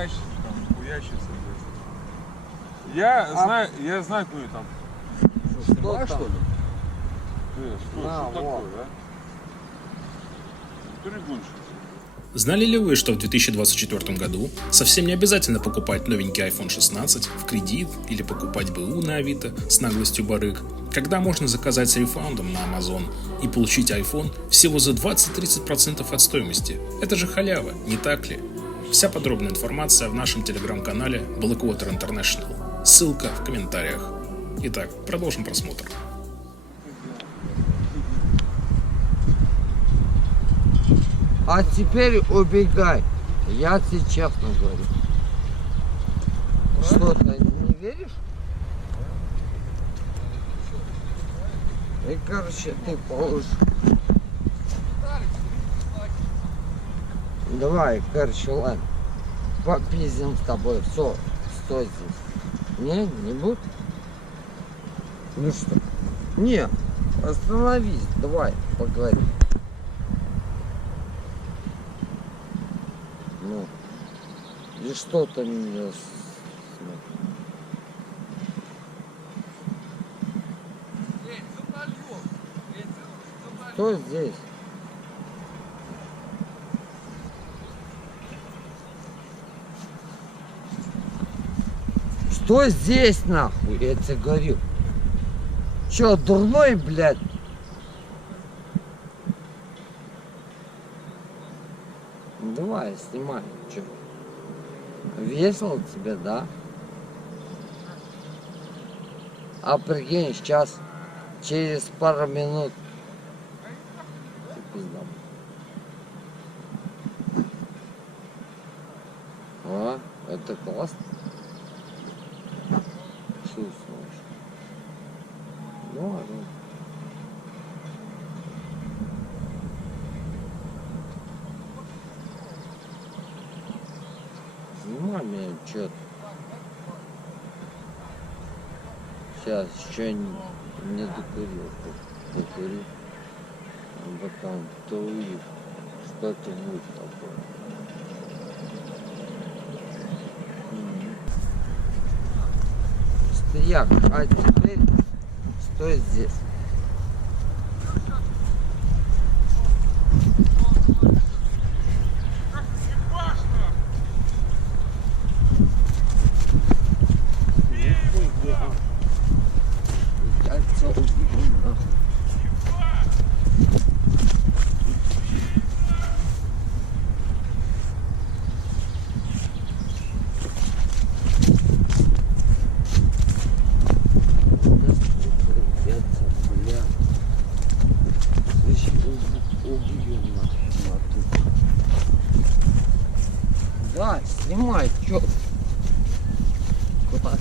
ящик, там, хуящится. Я знаю, кто там. Что Что там? ли? Что вот. такое, а? Перегонщик. Знали ли вы, что в 2024 году совсем не обязательно покупать новенький iPhone 16 в кредит или покупать БУ на Авито с наглостью барыг, когда можно заказать с рефаундом на Amazon и получить iPhone всего за 20-30% от стоимости? Это же халява, не так ли? Вся подробная информация в нашем телеграм-канале Blackwater International. Ссылка в комментариях. Итак, продолжим просмотр. А теперь убегай. Я тебе честно говорю. Что, ты не веришь? И, короче, ты положишь. Давай, короче, ладно. Попиздим с тобой. Все, стой здесь. Не будет? Ну что? Не, остановись. Давай, поговорим. Ну, и что-то меня... Что здесь? Что здесь, нахуй? Я тебе говорю. Че, дурной, блядь? Давай, снимай. Че? Весело тебе, да? А прикинь, сейчас, через пару минут. Ты пизда. А, это классно. Чувствуешь? Ну, ладно. Снимай меня, чё-то. Сейчас еще не докурил. Докурю. А потом ты увидишь, что-то будет такое. Стояк, а теперь стой здесь. Да, снимай, чё? Куда?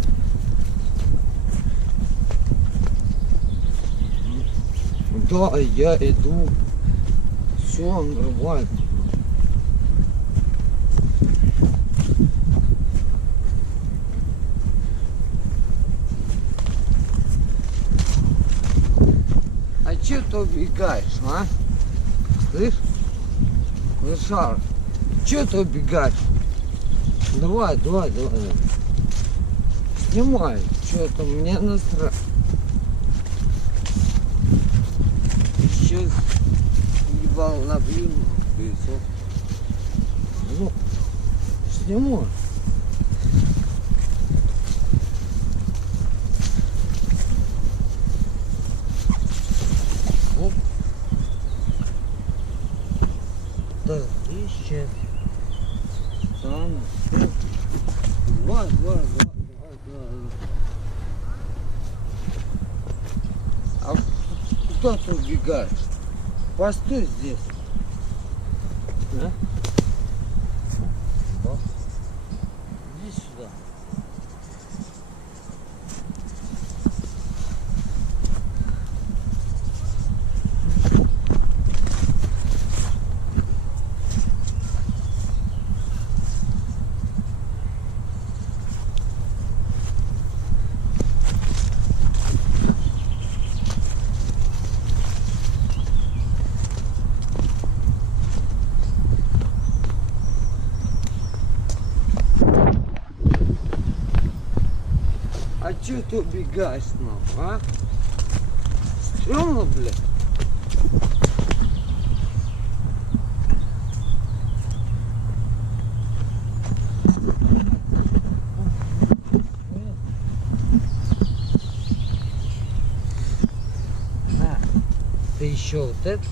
Да, я иду. Все нормально. А че ты убегаешь, а? Слышь? Лошар, че ты убегаешь? Давай. Снимай, что-то мне насрать. Сейчас ебал набью, и все. Ну, снимай. Оп. Да, и сейчас. Там. Два. А куда ты убегаешь? Постой здесь. А? Да. Иди сюда. че ты убегаешь, нахуй, а? Стрёмно, блядь. На, ты еще вот это